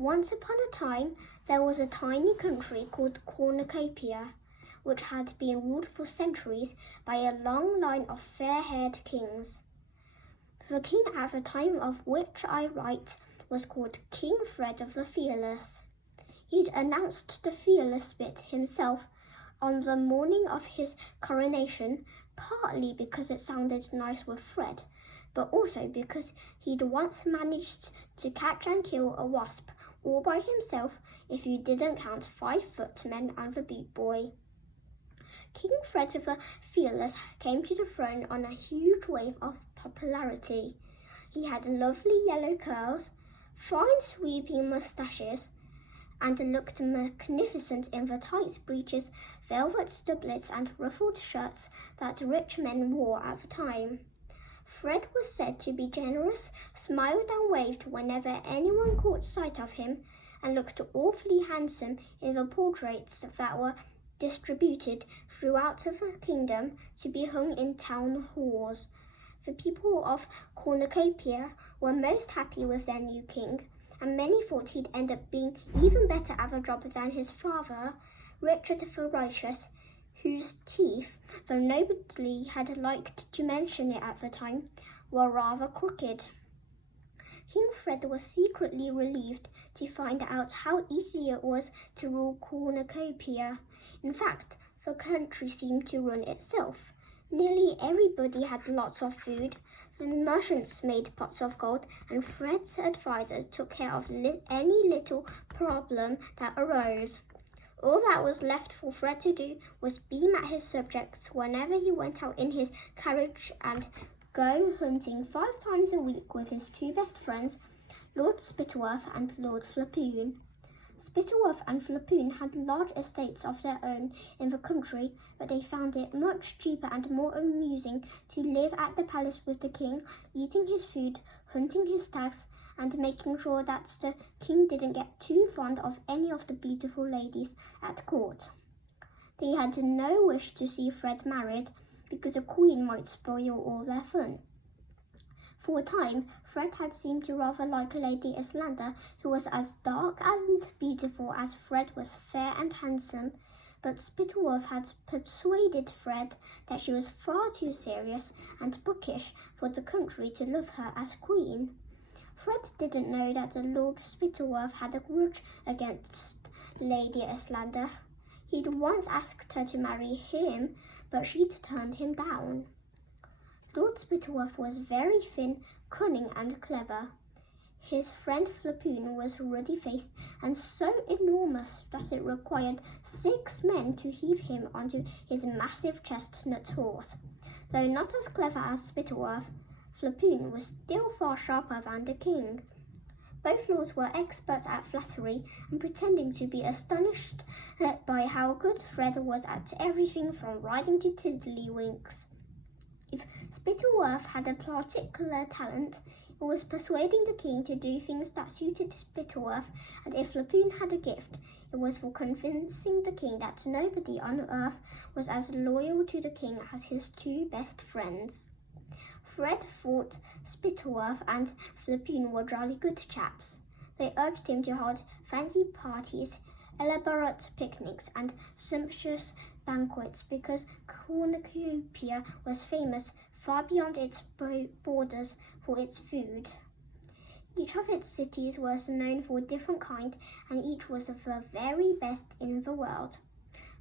Once upon a time, there was a tiny country called Cornucopia, which had been ruled for centuries by a long line of fair-haired kings. The king at the time of which I write was called King Fred the Fearless. He'd announced the fearless bit himself on the morning of his coronation, partly because it sounded nice with Fred, but also because he'd once managed to catch and kill a wasp all by himself if you didn't count 5-foot men and the Boot Boy. King Fred the Fearless came to the throne on a huge wave of popularity. He had lovely yellow curls, fine sweeping moustaches, and looked magnificent in the tight breeches, velvet doublets and ruffled shirts that rich men wore at the time. Fred was said to be generous, smiled and waved whenever anyone caught sight of him, and looked awfully handsome in the portraits that were distributed throughout the kingdom to be hung in town halls. The people of Cornucopia were most happy with their new king, and many thought he'd end up being even better at the job than his father, Richard the Righteous, whose teeth, though nobody had liked to mention it at the time, were rather crooked. King Fred was secretly relieved to find out how easy it was to rule Cornucopia. In fact, the country seemed to run itself. Nearly everybody had lots of food, the merchants made pots of gold, and Fred's advisors took care of any little problem that arose. All that was left for Fred to do was beam at his subjects whenever he went out in his carriage and go hunting 5 times a week with his 2 best friends, Lord Spittleworth and Lord Flapoon. Spittleworth and Flapoon had large estates of their own in the country, but they found it much cheaper and more amusing to live at the palace with the king, eating his food, hunting his stags, and making sure that the king didn't get too fond of any of the beautiful ladies at court. They had no wish to see Fred married, because a queen might spoil all their fun. For a time, Fred had seemed to rather like Lady Islander, who was as dark and beautiful as Fred was fair and handsome, but Spittleworth had persuaded Fred that she was far too serious and bookish for the country to love her as queen. Fred didn't know that the Lord Spittleworth had a grudge against Lady Islander. He'd once asked her to marry him, but she'd turned him down. Lord Spittleworth was very thin, cunning and clever. His friend Flapoon was ruddy-faced and so enormous that it required 6 men to heave him onto his massive chestnut horse. Though not as clever as Spittleworth, Flapoon was still far sharper than the king. Both lords were experts at flattery and pretending to be astonished by how good Fred was at everything from riding to tiddlywinks. If Spittleworth had a particular talent, it was persuading the king to do things that suited Spittleworth, and if Flapoon had a gift, it was for convincing the king that nobody on earth was as loyal to the king as his 2 best friends. Fred thought Spittleworth and Flapoon were jolly good chaps. They urged him to hold fancy parties, elaborate picnics and sumptuous banquets because Cornucopia was famous far beyond its borders for its food. Each of its cities was known for a different kind, and each was of the very best in the world.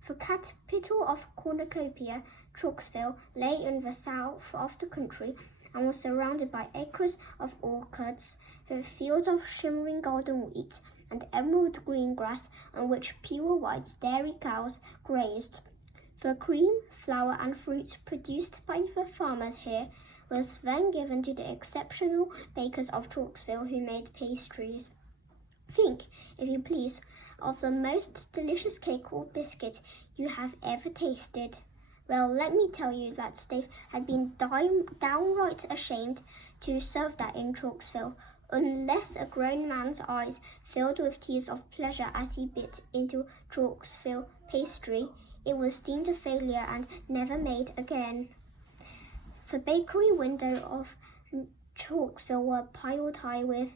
The capital of Cornucopia, Chalksville, lay in the south of the country and was surrounded by acres of orchards, fields of shimmering golden wheat, and emerald green grass on which pure white dairy cows grazed. The cream, flour and fruit produced by the farmers here was then given to the exceptional bakers of Chalksville who made pastries. Think, if you please, of the most delicious cake or biscuit you have ever tasted. Well, let me tell you that they had been downright ashamed to serve that in Chalksville, unless a grown man's eyes filled with tears of pleasure as he bit into Chalksville pastry. It was deemed a failure and never made again. The bakery window of Chalksville were piled high with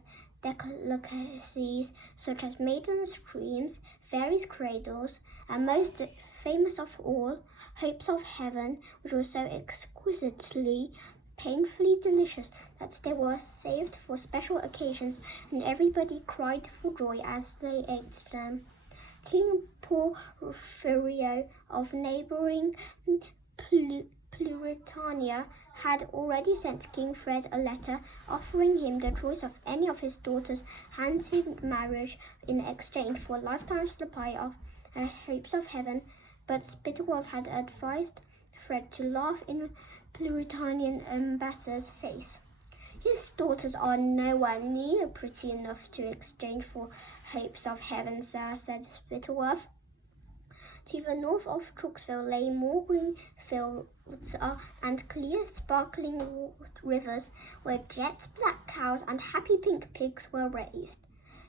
delicacies such as maidens' dreams, fairies' cradles, and most famous of all, hopes of heaven, which were so exquisitely, painfully delicious that they were saved for special occasions, and everybody cried for joy as they ate them. King Porphyrio of neighbouring Pluritania had already sent King Fred a letter offering him the choice of any of his daughters' hands in marriage in exchange for a lifetime supply of hopes of heaven, but Spittleworth had advised Fred to laugh in Pluritanian ambassador's face. His daughters are nowhere near pretty enough to exchange for hopes of heaven, sir, said Spittleworth. To the north of Chalksville lay more green fields and clear, sparkling rivers where jet black cows and happy pink pigs were raised.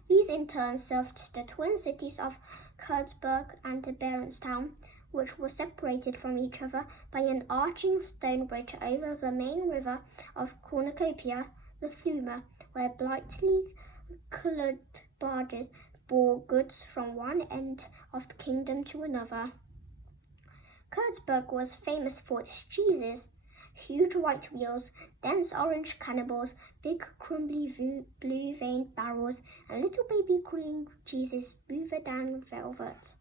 These in turn served the twin cities of Kurtzburg and Berenstown, which were separated from each other by an arching stone bridge over the main river of Cornucopia, the Thuma, where brightly coloured barges bore goods from one end of the kingdom to another. Kurtzburg was famous for its cheeses, huge white wheels, dense orange cannibals, big crumbly blue-veined barrels, and little baby green cheeses smoother than velvet.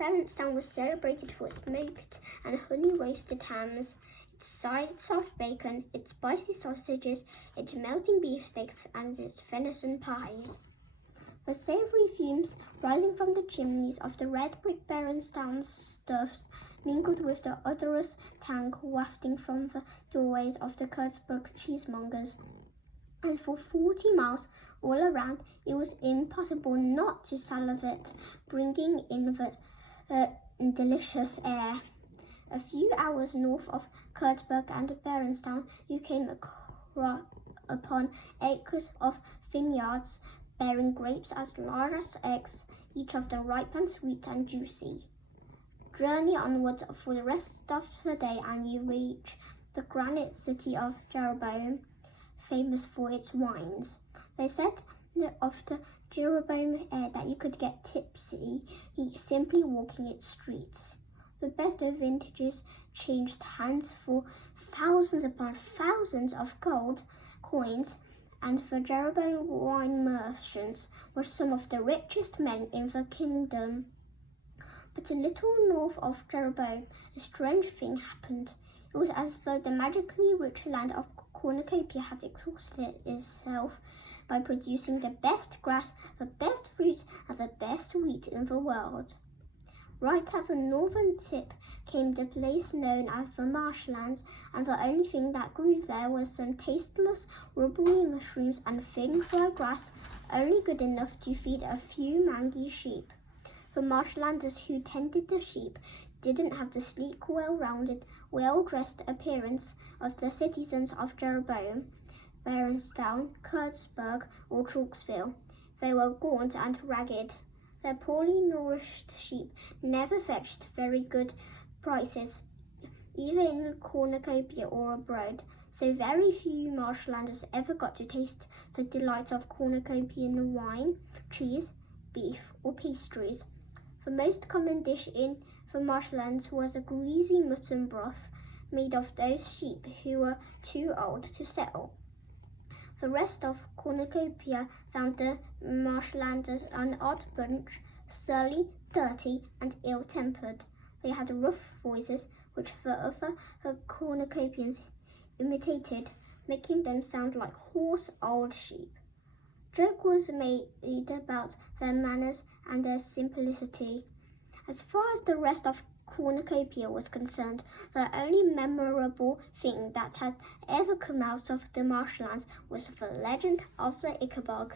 Berenstown was celebrated for its smoked and honey-roasted hams, its sides of bacon, its spicy sausages, its melting beefsteaks, and its venison pies. The savoury fumes rising from the chimneys of the red brick Berenstown stuffs mingled with the odorous tang wafting from the doorways of the Kurtzburg cheesemongers, and for 40 miles all around it was impossible not to salivate, bringing in the delicious air. A few hours north of Kurtzburg and Berenstown, you came upon acres of vineyards bearing grapes as large as eggs, each of them ripe and sweet and juicy. Journey onward for the rest of the day and you reach the granite city of Jeroboam, famous for its wines. They said of the Jeroboam air that you could get tipsy simply walking its streets. The best of vintages changed hands for thousands upon thousands of gold coins, and the Jeroboam wine merchants were some of the richest men in the kingdom. But a little north of Jeroboam, a strange thing happened. It was as though the magically rich land of Cornucopia had exhausted itself by producing the best grass, the best fruit, and the best wheat in the world. Right at the northern tip came the place known as the marshlands, and the only thing that grew there was some tasteless, rubbery mushrooms and thin dry grass, only good enough to feed a few mangy sheep. The marshlanders who tended the sheep didn't have the sleek, well-rounded, well-dressed appearance of the citizens of Jeroboam, Berenstown, Kurtzburg, or Chalksville. They were gaunt and ragged. Their poorly nourished sheep never fetched very good prices, either in Cornucopia or abroad, so very few marshlanders ever got to taste the delights of Cornucopian wine, cheese, beef, or pastries. The most common dish in the marshlands was a greasy mutton broth made of those sheep who were too old to settle. The rest of Cornucopia found the marshlanders an odd bunch, surly, dirty, and ill-tempered. They had rough voices, which the other Cornucopians imitated, making them sound like hoarse old sheep. Joke was made about their manners and their simplicity. As far as the rest of Cornucopia was concerned, the only memorable thing that had ever come out of the marshlands was the legend of the Ickabog.